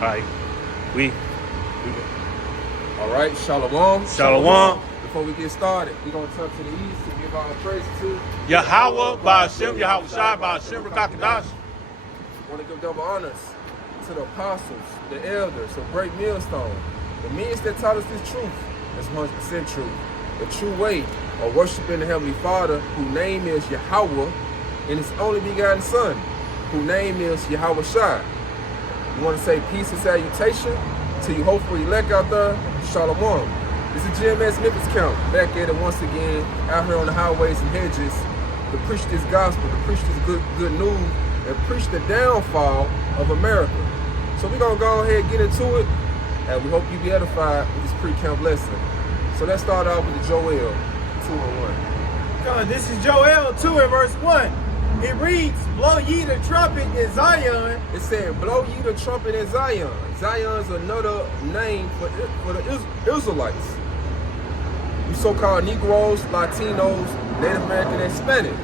Hi. We. All right, Shalom. Shalom. Before we get started, we're going to turn to the east and give our praise to Yahweh, Ba'ashem, Yahweh Shai, Ba'ashem, Rakakadash. I want to give double honors to the apostles, the elders of Great Millstone, the men that taught us this truth. That's 100% true. The true way of worshiping the Heavenly Father, whose name is Yahweh, and His only begotten Son, whose name is Yahweh Shai. You want to say peace and salutation to you hopeful elect out there? Shalom. This is Gms Memphis Camp, back at it once again, out here on the highways and hedges, to preach this gospel, to preach this good news, and preach the downfall of America. So we're going to go ahead and get into it, and we hope you be edified with this pre-camp lesson. So let's start out with the Joel 2 and 1. This is Joel 2 and verse 1. It reads, blow ye the trumpet in Zion. It said, blow ye the trumpet in Zion. Zion's another name for the Israelites. You so-called Negroes, Latinos, Native American, and Hispanic.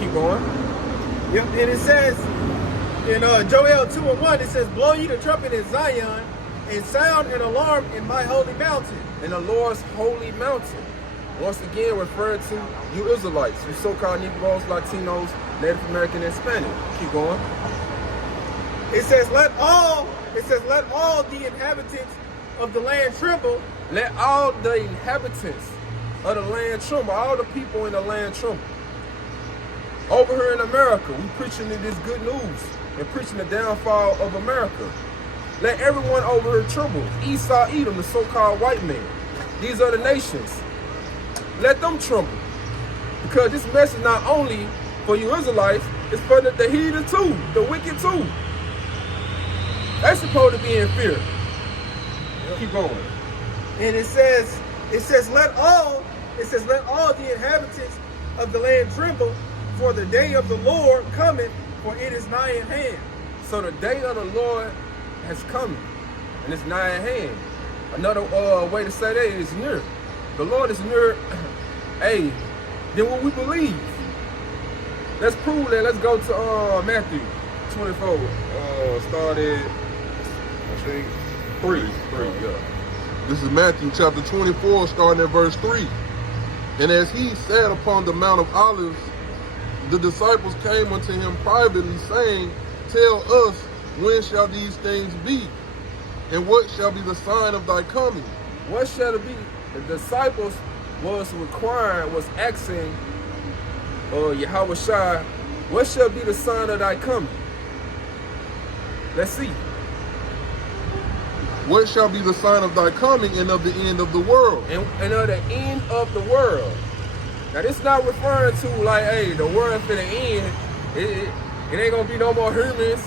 Keep going. Yep, and it says in Joel 2 and 1, it says, blow ye the trumpet in Zion and sound an alarm in my holy mountain. In the Lord's holy mountain. Once again, referring to you Israelites, you so-called Negroes, Latinos, Native American, and Hispanic. Keep going. It says, let all the inhabitants of the land tremble. Let all the inhabitants of the land tremble. All the people in the land tremble. Over here in America, we preaching this good news and preaching the downfall of America. Let everyone over here tremble. Esau, Edom, the so-called white man. These are the nations. Let them tremble. Because this message not only for you Israelites, it's for the heathen too, the wicked too. They're supposed to be in fear. Keep going. And it says, let all the inhabitants of the land tremble, for the day of the Lord cometh, for it is nigh at hand. So the day of the Lord has come, and it's nigh at hand. Another way to say that is near. The Lord is near, hey, than what we believe. Let's prove that. Let's go to Matthew 24. Started, I think, 3. Yeah. This is Matthew chapter 24, starting at verse 3. And as he sat upon the Mount of Olives, the disciples came unto him privately, saying, tell us, when shall these things be? And what shall be the sign of thy coming? What shall it be? The disciples was asking Yahweh Shai, what shall be the sign of thy coming? Let's see. What shall be the sign of thy coming and of the end of the world? And of the end of the world. Now this not referring to like, hey, the world for the end. It ain't gonna be no more humans.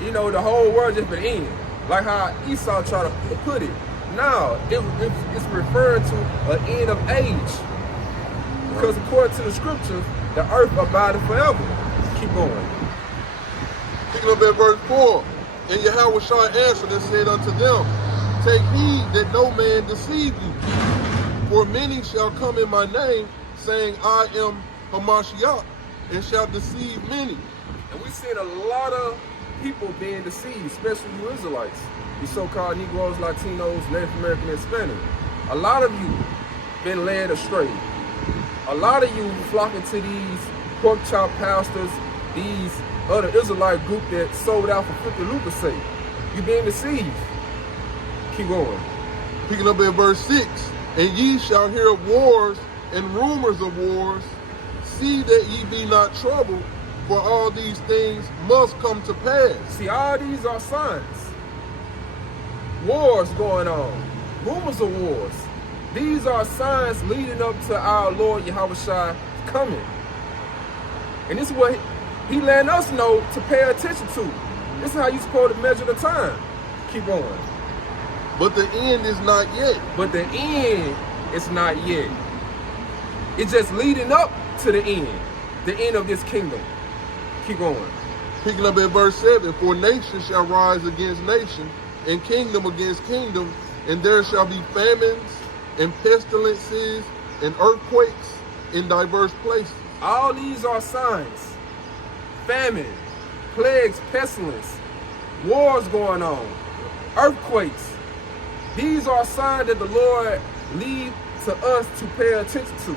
You know, the whole world just for the end. Like how Esau tried to put it. No, it's referring to an end of age. Because according to the scriptures, the earth abideth forever. Keep going. Picking up at verse 4. And Yahweh Shai answered and said unto them, take heed that no man deceive you. For many shall come in my name, saying, I am Hamashiach, and shall deceive many. And we've seen a lot of people being deceived, especially you Israelites. You so-called Negroes, Latinos, Native American, and Hispanic. A lot of you been led astray. A lot of you flocking to these pork chop pastors, these other Israelite group that sold out for 50 lucre's sake. You being deceived. Keep going. Picking up at verse 6. And ye shall hear of wars and rumors of wars. See that ye be not troubled, for all these things must come to pass. See, all these are signs. Wars going on. Rumors of wars. These are signs leading up to our Lord Yahweh Shai coming. And this is what he letting us know to pay attention to. This is how you're supposed to measure the time. Keep going. But the end is not yet. But the end is not yet. It's just leading up to the end of this kingdom. Keep going. Picking up at verse 7, for nation shall rise against nation, and kingdom against kingdom, and there shall be famines, and pestilences, and earthquakes in diverse places. All these are signs. Famine, plagues, pestilence. wars going on, earthquakes. These are signs that the Lord leads to us to pay attention to.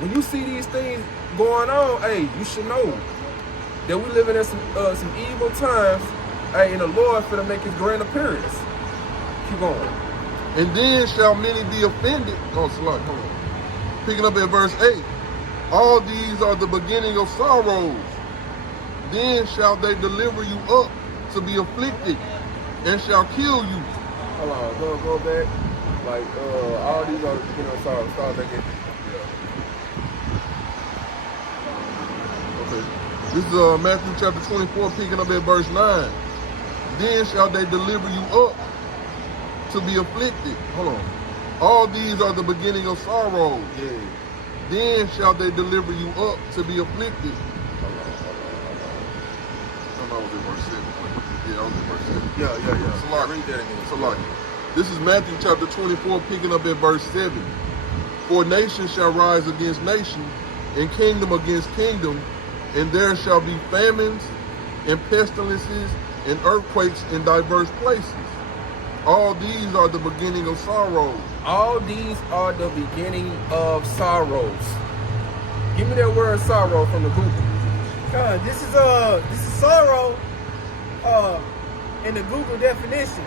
When you see these things going on, hey, you should know that we're living in some evil times. Hey, and the Lord finna make his grand appearance. Keep going. And then shall many be offended. Oh, Salah, come on. Picking up at verse 8. All these are the beginning of sorrows. Then shall they deliver you up to be afflicted, and shall kill you. Hold on, go back. Like, all these are the beginning of sorrows. Start back in. Okay. This is Matthew chapter 24, picking up at verse 9. Then shall they deliver you up to be afflicted. Hold on. All these are the beginning of sorrows. Yeah. Then shall they deliver you up to be afflicted. I was in verse 7. Yeah, I was in verse 7. Yeah. Salaki. Read that again. Salaki. This is Matthew chapter 24, picking up at verse 7. For nation shall rise against nation, and kingdom against kingdom, and there shall be famines, and pestilences, and earthquakes in diverse places. All these are the beginning of sorrows. All these are the beginning of sorrows. Give me that word sorrow from the Google. This is sorrow in the Google definition.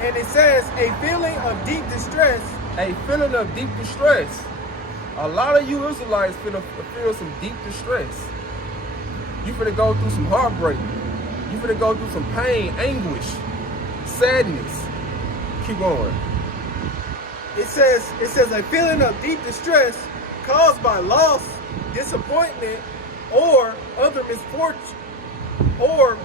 And it says a feeling of deep distress. A feeling of deep distress. A lot of you Israelites finna feel some deep distress. You finna go through some heartbreak. You finna go through some pain, anguish, sadness. Keep going. It says a feeling of deep distress caused by loss, disappointment, or other misfortune, or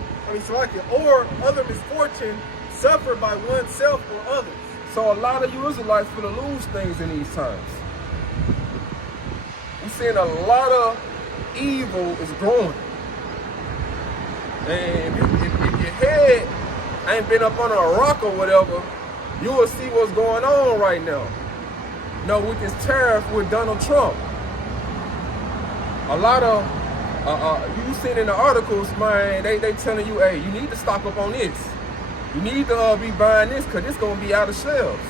other misfortune suffered by oneself or others. So a lot of you Israelites finna lose things in these times. We're seeing a lot of evil is growing. And if your head ain't been up under a rock or whatever, you will see what's going on right now. You know, with this tariff with Donald Trump. A lot of, you seen in the articles, man, they telling you, hey, you need to stock up on this. You need to be buying this because it's going to be out of shelves.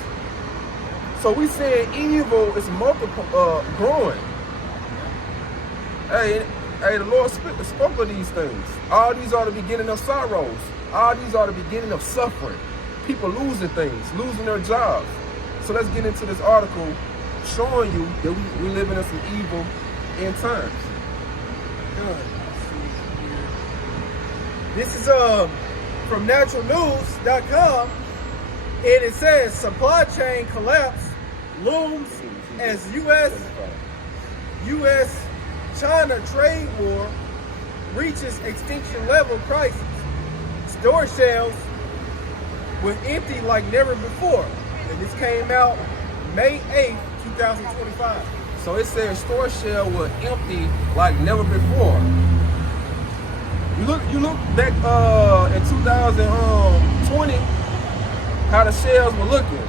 So we saying evil is growing. Hey, the Lord spoke of these things. All these are the beginning of sorrows. All these are the beginning of suffering. People losing things, losing their jobs. So let's get into this article showing you that we living in some evil end times. This is from naturalnews.com, and it says supply chain collapse looms as U.S.-China trade war reaches extinction level crisis. Store shelves were empty like never before. And this came out May 8th, 2025. So it says store shelves were empty like never before. You look back in 2020, how the shelves were looking.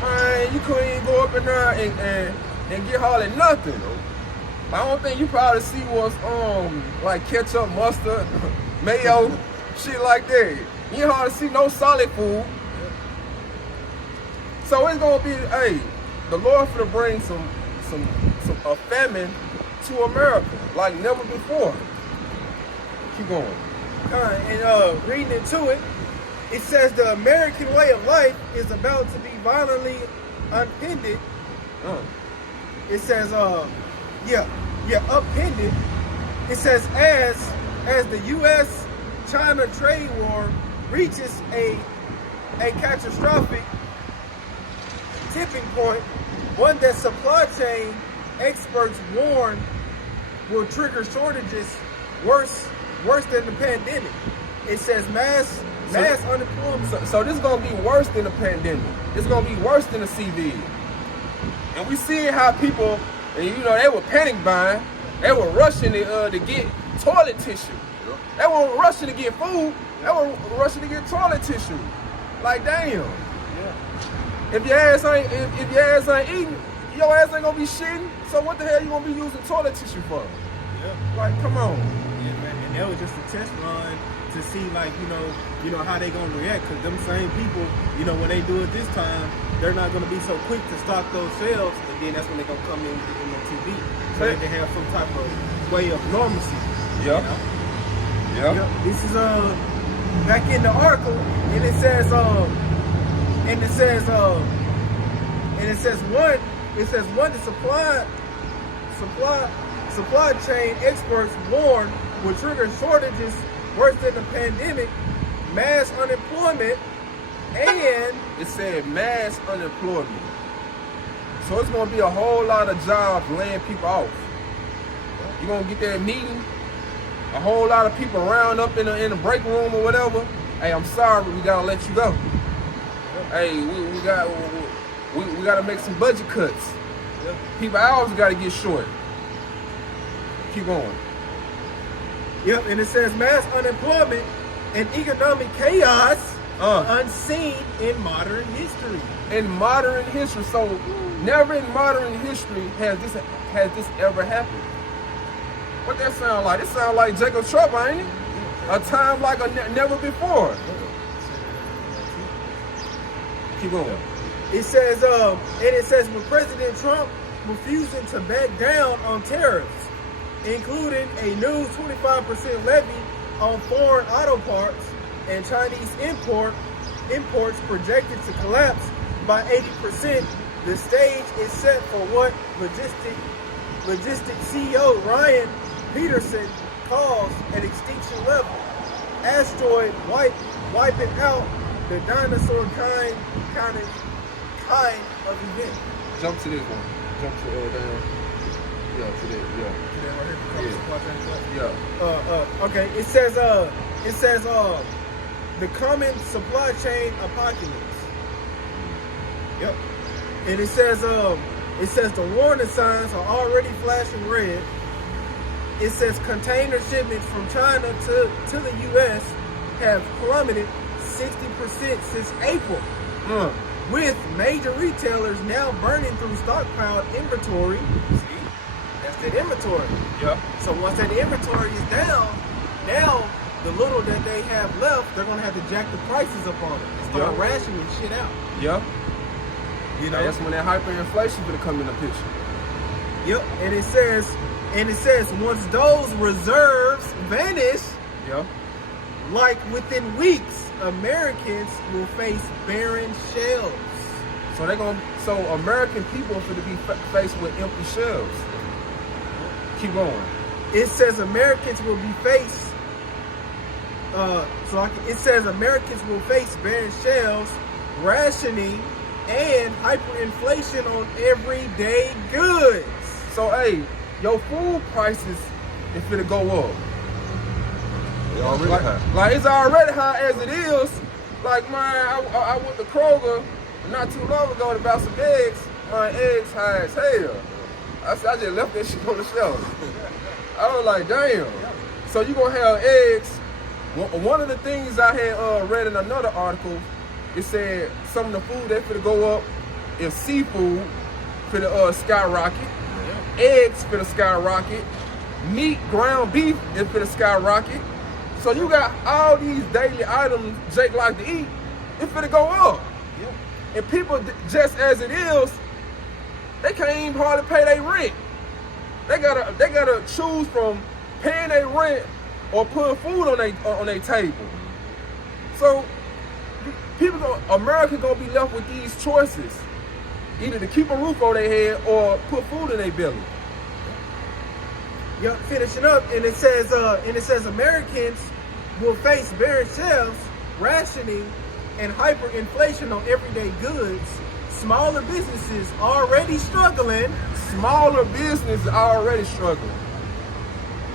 Man, you couldn't even go up in there and get hardly nothing. I don't think you probably see what's like ketchup, mustard, mayo, shit like that. You hardly see no solid food. So it's gonna be, hey, the Lord finna bring a famine to America like never before. Keep going. And reading into it, it says the American way of life is about to be violently upended. It says, upended. It says as the U.S.-China trade war reaches a catastrophic tipping point, one that supply chain experts warn will trigger shortages worse than the pandemic. It says mass unemployment. So this is gonna be worse than the pandemic. It's gonna be worse than the CV. And we seeing how people, they were panic buying. They were rushing to get toilet tissue. They weren't rushing to get food. They were rushing to get toilet tissue. Like, damn. Yeah. If your ass ain't eating, your ass ain't gonna be shitting. So what the hell you gonna be using toilet tissue for? Yeah. Like, come on. Yeah, man. And that was just a test run to see like how they gonna react, because them same people, when they do it this time, they're not gonna be so quick to stock those shelves, and then that's when they're gonna come in with the MOTV, so that they have some type of way of normalcy. Yeah. Yeah. This is back in the article, and it says one the supply chain experts warn will trigger shortages worse than the pandemic, mass unemployment, and it said mass unemployment. So it's gonna be a whole lot of jobs laying people off. You're gonna get that meeting, a whole lot of people round up in the break room or whatever. Hey, I'm sorry, but we gotta let you go. Hey, we gotta make some budget cuts. People hours gotta get short. Keep going. Yep, and it says mass unemployment and economic chaos unseen in modern history. In modern history, so never in modern history has this ever happened. What that sound like? It sound like Jacob Trump, ain't it? A time like never before. Keep going. It says, with President Trump refusing to back down on tariffs, including a new 25% levy on foreign auto parts and Chinese imports projected to collapse by 80%, the stage is set for what logistics CEO Ryan Peterson calls an extinction level asteroid wiping out the dinosaur kind of event. Jump to this one. Jump to down. Yeah, to this. Yeah. Okay. It says the common supply chain apocalypse. Yep. And it says the warning signs are already flashing red. It says container shipments from China to the U.S. have plummeted 60% since April, with major retailers now burning through stockpiled inventory. See, that's the inventory. Yeah. So once that inventory is down, now the little that they have left, they're gonna have to jack the prices up on it and start rationing shit out. Yeah. That's when that hyperinflation gonna come in the picture. Yep. And it says once those reserves vanish, like within weeks, Americans will face barren shelves. So American people are going to be faced with empty shelves. Keep going. It says Americans will be faced. It says Americans will face barren shelves, rationing, and hyperinflation on everyday goods. So hey, your food prices is finna go up. They already high. Like it's already high as it is. Like man, I went to Kroger not too long ago to buy some eggs. My eggs high as hell. I just left that shit on the shelf. I was like, damn. So you gonna have eggs. One of the things I had read in another article, it said some of the food that finna go up is seafood finna skyrocket. Eggs finna skyrocket. Meat, ground beef is finna skyrocket. So you got all these daily items Jake like to eat, it's finna go up. Yeah. And people, just as it is, they can't even hardly pay their rent. They gotta choose from paying their rent or putting food on their table. So America gonna be left with these choices. Either to keep a roof on their head or put food in their belly. Yep, finishing up, and it says Americans will face barren shelves, rationing, and hyperinflation on everyday goods. Smaller businesses already struggling. Smaller businesses already struggling.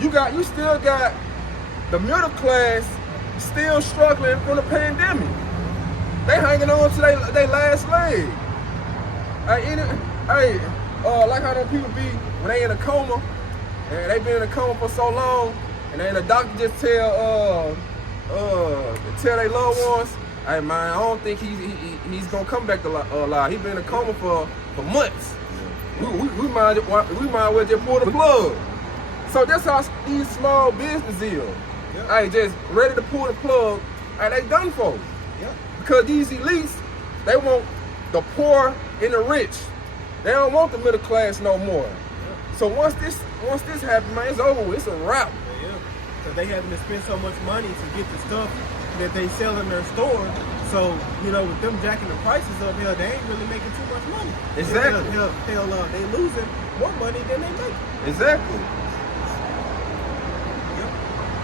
You still got the middle class still struggling from the pandemic. They hanging on to their last leg. Like how them people be when they in a coma, and they been in a coma for so long, and then the doctor just tell their loved ones, hey man, I don't think he's gonna come back alive. He been in a coma for months. We might well just pull the plug. So that's how these small businesses is. Yep. Hey, just ready to pull the plug. Hey, they done for. Yep. Because these elites, they want the poor and the rich. They don't want the middle class no more. Yep. So once this happens, man, it's over with. It's a wrap. Yeah. Because they having to spend so much money to get the stuff that they sell in their store. So, you know, with them jacking the prices up, hell, they ain't really making too much money. Exactly. Hell, they losing more money than they make. Exactly.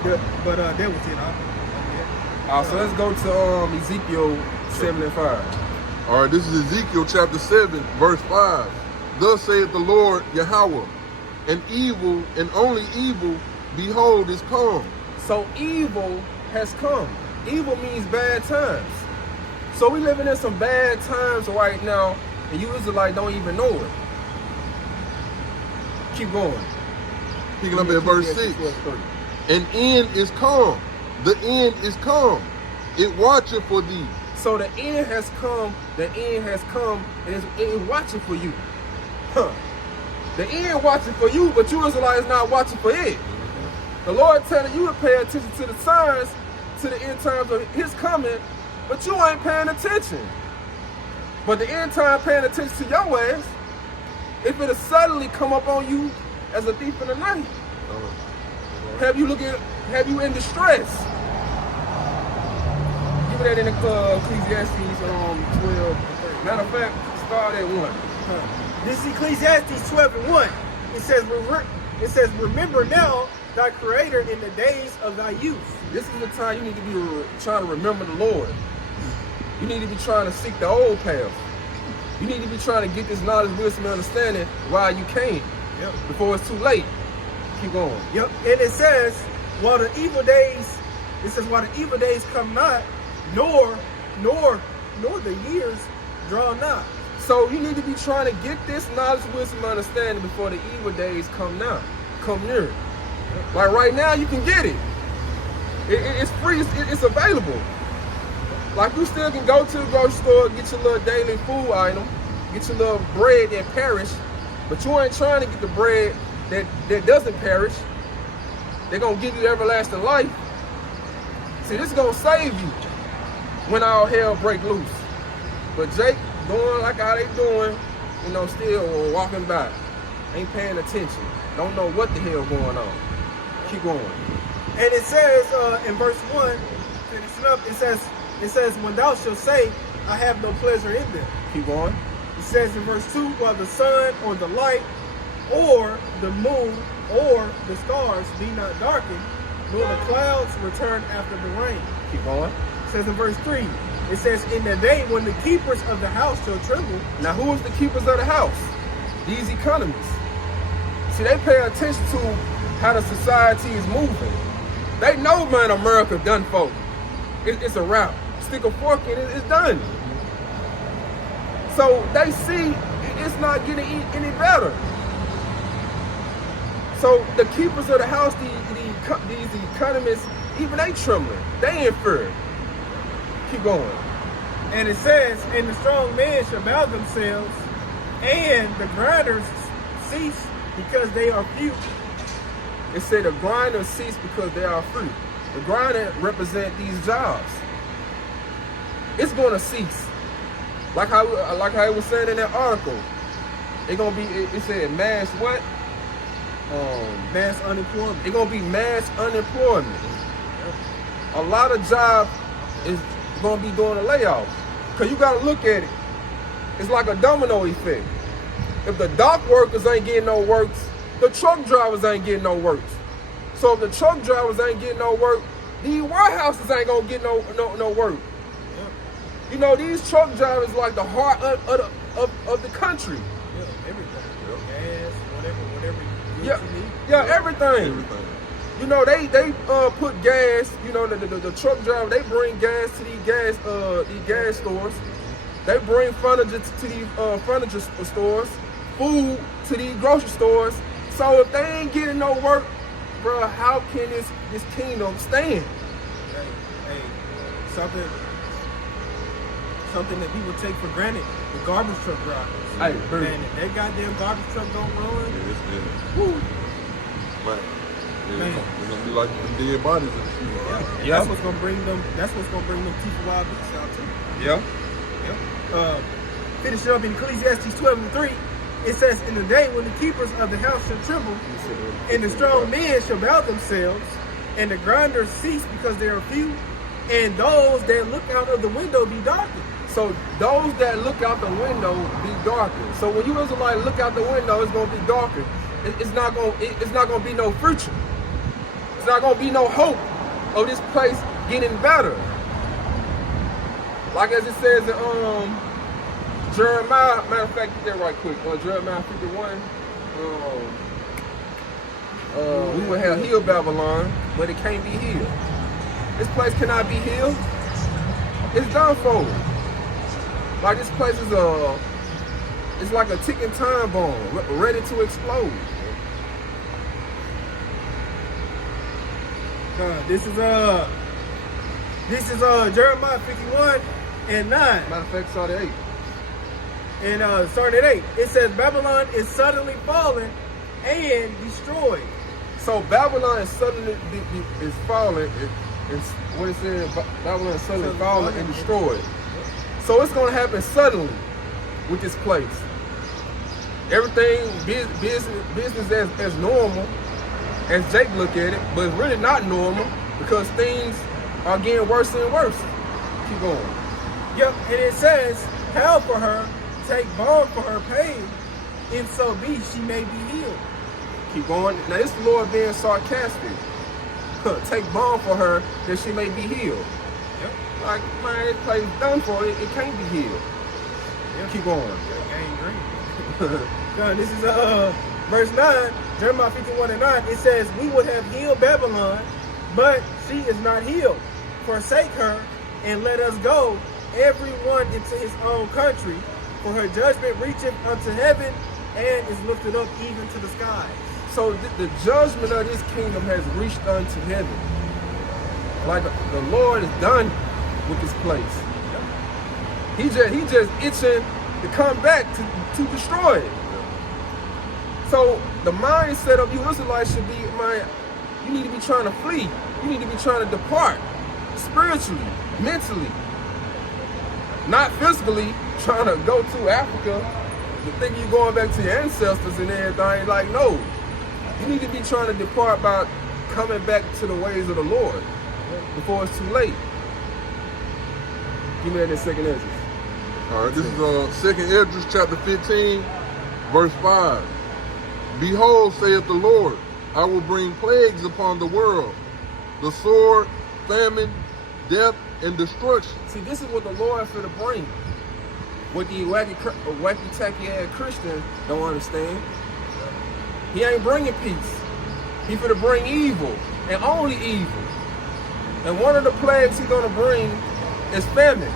Yep. But that was it. So let's go to Ezekiel 7 and 5. All right, this is Ezekiel chapter 7, verse 5. Thus saith the Lord Yahweh, an evil and only evil, behold, is come. So evil has come. Evil means bad times. So we living in some bad times right now, and you Israelites don't even know it. Keep going. Picking up at verse 6. An end is come. The end is come. It watcheth for thee. So the end has come. The end has come, and it's watching for you. Huh. The end watching for you, but you Israelites not watching for it. The Lord telling you to pay attention to the signs, to the end times of His coming, but you ain't paying attention. But the end time paying attention to your ass, if it'll suddenly come up on you as a thief in the night, have you in distress? Give me that in the Ecclesiastes 12. Matter of fact, start at 1. This is Ecclesiastes 12 and 1. It says, remember now thy Creator in the days of thy youth. This is the time you need to be trying to remember the Lord. You need to be trying to seek the old path. You need to be trying to get this knowledge, wisdom, and understanding while you can, before it's too late. Keep going. Yep. And it says, while the evil days come not, nor the years draw not. So you need to be trying to get this knowledge, wisdom, and understanding before the evil days come near. Like right now, you can get it. It's free. It's available. Like you still can go to the grocery store, get your little daily food item, get your little bread that perish, but you ain't trying to get the bread that doesn't perish. They're gonna give you everlasting life. See, this is gonna save you when all hell break loose. But Jake doing like how they doing, still walking by, ain't paying attention, don't know what the hell going on. Keep going. And it says in verse 1, it says, when thou shalt say, I have no pleasure in them. Keep going. It says in verse 2, while the sun or the light or the moon or the stars be not darkened, nor the clouds return after the rain. Keep going. It says in verse 3, it says, in the day when the keepers of the house shall tremble. Now who is the keepers of the house? These economists. See, they pay attention to how the society is moving. They know, man, America done for. It's a wrap. Stick a fork in it, it's done. So they see it's not getting any better. So the keepers of the house, these economists, even they trembling. They in fear. Keep going. And it says, and the strong men shall bow themselves, and the grinders cease because they are few. It said the grinders cease because they are free. The grinder represent these jobs. It's going to cease. Like how it was said in that article. It's gonna be. It said mass what? Mass unemployment. It's gonna be mass unemployment. A lot of jobs is gonna be doing a layoff. Cause you gotta look at it. It's like a domino effect. If the dock workers ain't getting no works, the truck drivers ain't getting no works. So if the truck drivers ain't getting no work, these warehouses ain't gonna get no work. You know, these truck drivers like the heart of the country. Yeah, everything. Gas, whatever Yeah, you need. yeah, everything. You know, they put gas. You know, the truck driver, they bring gas to these gas stores. They bring furniture to these furniture stores, food to these grocery stores. So if they ain't getting no work, bro, how can this kingdom stand? Hey, something that people take for granted, the garbage truck drivers. Hey, man, if that goddamn garbage truck don't run, Yeah, it's good. woo. But Man. It's gonna be like them dead bodies in the street. Yeah. That's what's gonna bring them. That's what's gonna bring them teeth wild beasts out too. Yeah. Finish up in Ecclesiastes 12:3. It says, "In the day when the keepers of the house shall tremble, and the strong men shall bow themselves, and the grinders cease because they are few, and those that look out of the window be darkened." So those that look out the window be darkened. So when you Israelite look out the window, it's gonna be darkened. It's not gonna be no future. It's not gonna be no hope of this place getting better. Like as it says in Jeremiah, matter of fact, get that right quick. Jeremiah 51. We will have healed Babylon, but it can't be healed. This place cannot be healed. It's done for. Like this place is it's like a ticking time bomb, ready to explode. This is Jeremiah 51:9. Matter of fact, start at 8. And starting at 8, it says, "Babylon is suddenly fallen and destroyed." So Babylon is suddenly is falling. It's what it says. Babylon is suddenly fallen and destroyed. So it's going to happen suddenly with this place. Everything business as normal, as Jake look at it, but it's really not normal because things are getting worse and worse. Keep going. Yep, and it says, "Hell for her, take balm for her pain, and so be she may be healed." Keep going. Now this the Lord being sarcastic. Take balm for her that she may be healed. Yep. Like, man, this place done for it. It can't be healed. Yep. Keep going. This is verse 9, Jeremiah 51:9. It says, "We would have healed Babylon, but she is not healed. Forsake her and let us go, everyone into his own country. For her judgment reacheth unto heaven and is lifted up even to the skies." So the judgment of this kingdom has reached unto heaven. Like the Lord is done with this place. He just itching to come back to destroy it. So the mindset of you Israelites should be, man, you need to be trying to flee. You need to be trying to depart spiritually, mentally, not physically trying to go to Africa. You think you're going back to your ancestors and everything. Like, no. You need to be trying to depart by coming back to the ways of the Lord before it's too late. Give me that in second Ezra. All right, this is second Esdras chapter 15, verse 5. "Behold, saith the Lord, I will bring plagues upon the world, the sword, famine, death, and destruction." See, this is what the Lord finna bring. What the wacky tacky ass Christians don't understand. He ain't bringing peace. He finna bring evil, and only evil. And one of the plagues he's gonna bring is famine,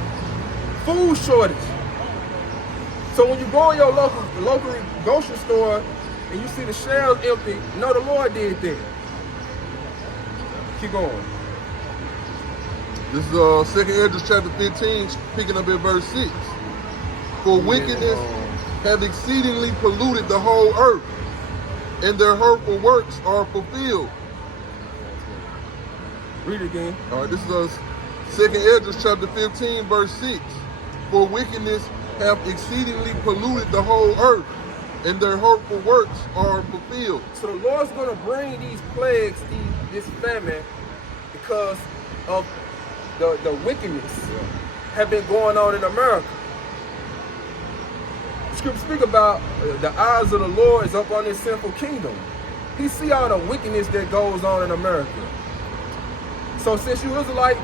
food shortage. So when you go in your local grocery store and you see the shelves empty, you know the Lord did that. Keep going. This is second Esdras chapter 15, picking up at verse 6. "For wickedness have exceedingly polluted the whole earth, and their hurtful works are fulfilled." Read it again. All right, this is second Esdras chapter 15, verse 6. "For wickedness have exceedingly polluted the whole earth, and their hurtful works are fulfilled." So the Lord's going to bring these plagues, this famine, because of the wickedness have been going on in America. The scripture speak about the eyes of the Lord is up on this sinful kingdom. He see all the wickedness that goes on in America. So since you Israelite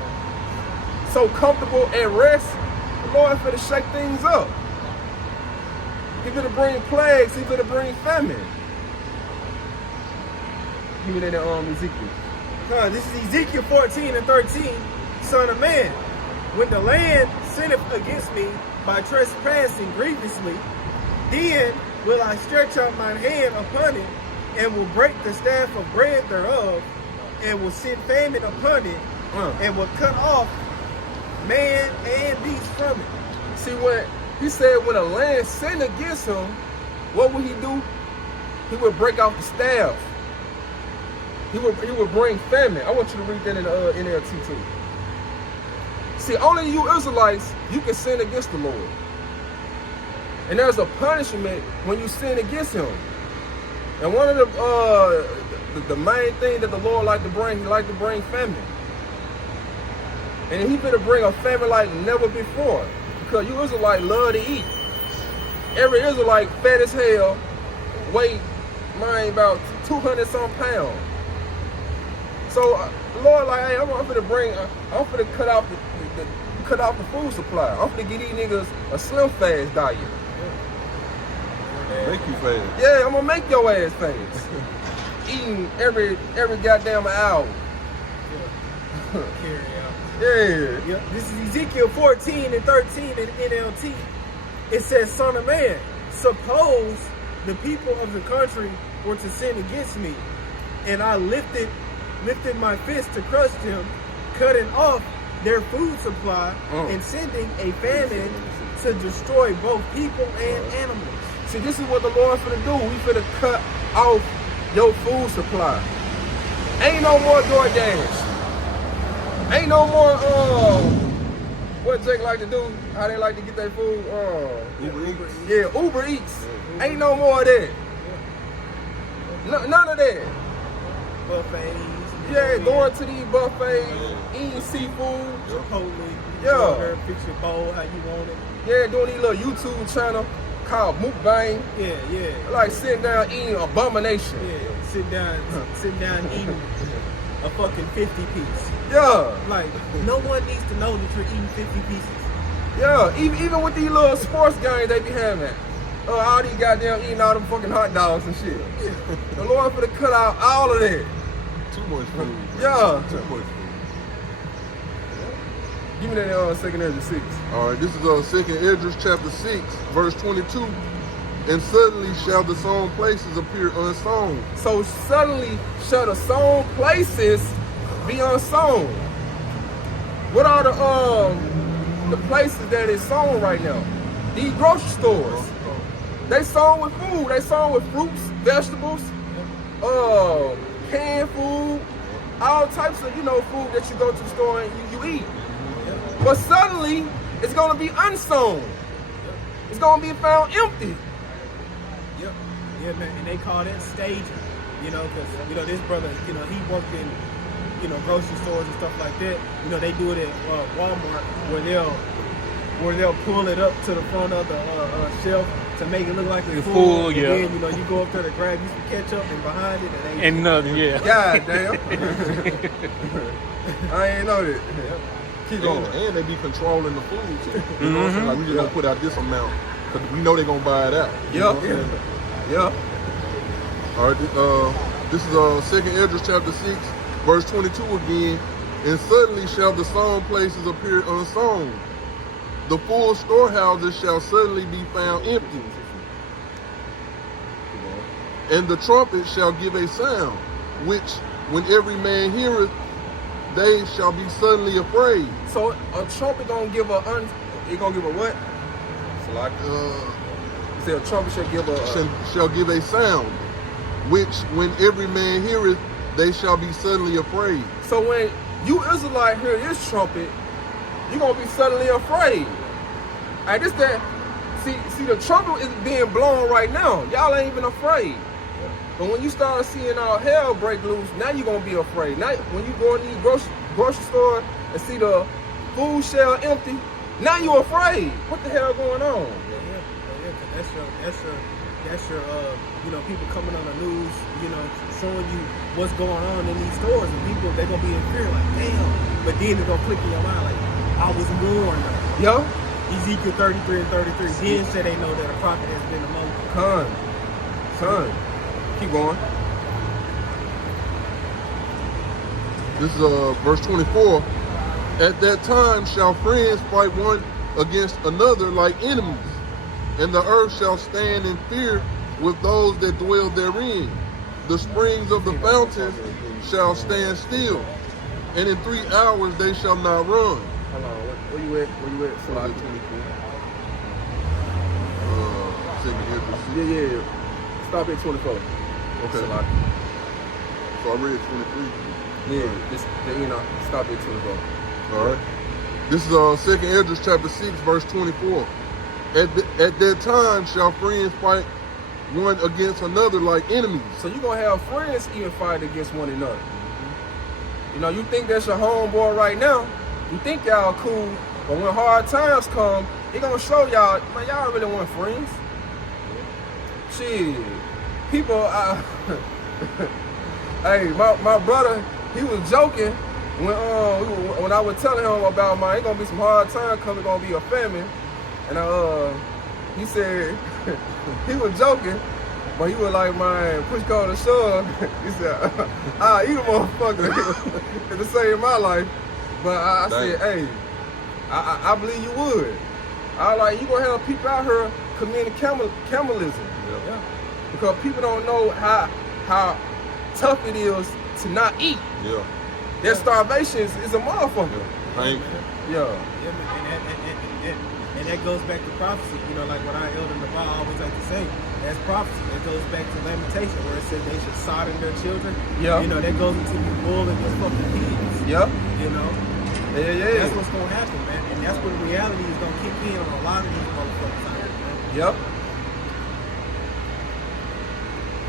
so comfortable at rest, the Lord finna shake things up. He finna bring plagues. He finna bring famine. Give me that Ezekiel. This is Ezekiel 14:13. "Son of man, when the land sinneth against me by trespassing grievously, then will I stretch out mine hand upon it, and will break the staff of bread thereof, and will send famine upon it, and will cut off man and beast from it." See what he said, when a land sinned against him, what would he do? He would break off the staff. He would bring famine. I want you to read that in the NLT too. See, only you Israelites, you can sin against the Lord. And there's a punishment when you sin against him. And one of the main thing that the Lord liked to bring, he liked to bring famine. And he better bring a famine like never before. Because you Israelites love to eat. Every Israelite fat as hell, weight, mine about 200 some pounds. So Lord, like, hey, I'm finna cut off the food supply. I'm finna get these niggas a slim fast diet. Make you fast. Yeah, I'm gonna make your ass fast. Eating every goddamn hour. Yeah. This is Ezekiel 14 and 13 in NLT. It says, "Son of man, suppose the people of the country were to sin against me, and I lifted my fist to crush them, cutting off their food supply and sending a famine to destroy both people and animals." See, this is what the Lord finna do. He finna cut off your food supply. Ain't no more DoorDash. Ain't no more, what Jake like to do, how they like to get their food, Uber Eats. Yeah, Uber Eats. Ain't no more of that. None of that. Buffets. Yeah, going to these buffets, eating seafood. Chipotle. Yeah. Go there, fix your bowl how you want it. Yeah, doing these little YouTube channel called Mukbang. Yeah. Like sitting down eating abomination. Yeah, sit down eating a fucking 50 piece. Yeah. Like, no one needs to know that you're eating 50 pieces. Yeah, even with these little sports games they be having. All these goddamn eating all them fucking hot dogs and shit. The Lord finna cut out all of that. Too much food. Yeah. Too much food. Give me that 2nd Ezra 6. All right, this is 2nd Esdras chapter 6, verse 22. "And suddenly shall the sown places appear unsown." So suddenly shall the sown places be unsown. What are the places that is sown right now? These grocery stores. They sown with food. They sown with fruits, vegetables, canned food, all types of, food that you go to the store and you eat. But suddenly, it's going to be unsown. It's going to be found empty. Yep. Yeah, man. And they call that staging. Because, this brother, he worked in, grocery stores and stuff like that. They do it at Walmart where they'll pull it up to the front of the shelf to make it look like it's full. Yeah. And then, you go up there to grab you some ketchup and behind it ain't And nothing, yeah. God damn. I ain't know that. Keep going. And they be controlling the food too. You know what I'm saying? Like, we just gonna put out this amount because we know they're gonna buy it out. Yep. Yep. All right, this is 2nd Esdras chapter 6, verse 22 again. "And suddenly shall the sown places appear unsown. The full storehouses shall suddenly be found empty. And the trumpet shall give a sound, which when every man heareth, they shall be suddenly afraid." So a trumpet gonna give what? So like you say a trumpet shall give shall give a sound, which when every man heareth, they shall be suddenly afraid. So when you Israelite hear this trumpet, you're gonna be suddenly afraid. And this that see the trumpet is being blown right now. Y'all ain't even afraid. But when you start seeing all hell break loose, now you're gonna be afraid. Now when you go in these grocery store and see the food shelf empty, now you're afraid. What the hell going on? That's your people coming on the news, showing you what's going on in these stores, and people, they're gonna be in fear, like, damn. But then it's gonna click in your mind, like, I was warned. Yo, Ezekiel 33 and 33. Then said they know that a prophet has been among them. Son, keep going. This is verse 24. "At that time shall friends fight one against another like enemies, and the earth shall stand in fear with those that dwell therein. The springs of the fountains shall stand still, and in 3 hours they shall not run." Hold on, where you at? So like 24. 2nd Esdras 6. yeah. Stop at 24. Okay. So like, So I read 23. Yeah, just stop at 24. All right. This is 2 Esdras chapter 6, verse 24. At that time shall friends fight one against another like enemies. So you're going to have friends even fight against one another. You know, you think that's your homeboy right now. You think y'all cool. But when hard times come, he going to show y'all, man, y'all really want friends. Shit. People, hey, my brother, he was joking when I was telling him about, man, ain't going to be some hard time coming, going to be a famine. And he said, he was joking, but he was like, man, push call to shove. He said, you the motherfucker. To save my life. But I said, hey, I believe you would. I like, you gonna have people out here committing cannibalism. Yeah. Because people don't know how tough it is to not eat. Yeah. Their starvation is a motherfucker. Thank you. Yeah. And that goes back to prophecy. You know, like what our elder Navarre always like to say, that's prophecy. That goes back to Lamentation, where it says they should sodden their children. Yeah. You know, that goes into the bull and the fucking pigs. Yeah. You know? Yeah. That's what's going to happen, man. And that's what reality is going to kick in on a lot of these motherfuckers out here, man. Yep.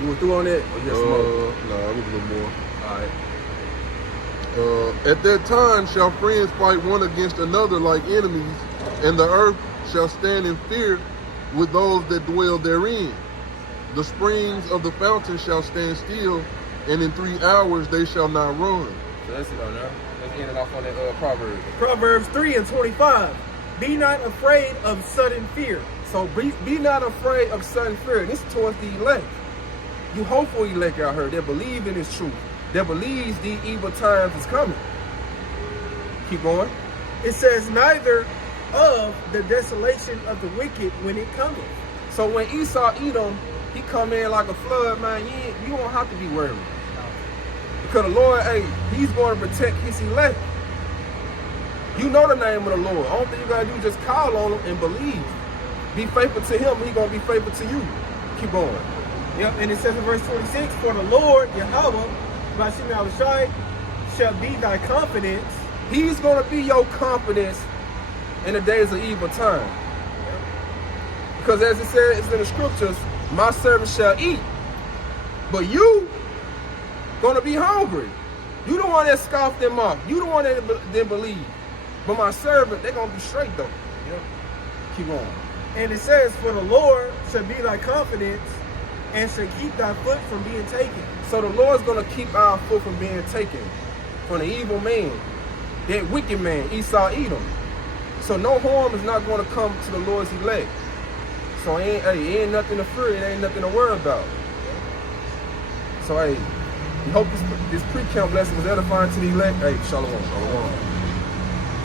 You were through on that? Or just No, I need a little more. All right. At that time shall friends fight one against another like enemies, and the earth shall stand in fear with those that dwell therein. The springs of the fountain shall stand still, and in 3 hours they shall not run. So that's it on there. Let's end it off on that Proverbs. Proverbs 3:25. Be not afraid of sudden fear. So be not afraid of sudden fear. This is towards the elect. You hopeful elect out here that believe in this truth, that believes the evil times is coming. Keep going. It says, neither of the desolation of the wicked when it cometh. So when Esau Edom, he come in like a flood, man, you don't have to be worried. Because the Lord, hey, he's going to protect his elect. You know the name of the Lord. All thing you got to do is just call on him and believe. Be faithful to him, he going to be faithful to you. Keep going. Yep, and it says in verse 26, for the Lord, Yahweh, Bashim Yahushai, shall be thy confidence. He's going to be your confidence in the days of evil time. Because as it says in the scriptures, my servant shall eat. But you going to be hungry. You the one that scoffed them off. You the one that didn't believe. But my servant, they're going to be straight though. Yep. Keep on. And it says, for the Lord shall be thy confidence, and shall keep thy foot from being taken. So the Lord's going to keep our foot from being taken from the evil man, that wicked man, Esau Edom. So no harm is not going to come to the Lord's elect. So it ain't nothing to fear, it ain't nothing to worry about. So hey, we hope this pre-camp lesson was edifying to the elect. Hey, shalom. Shalom.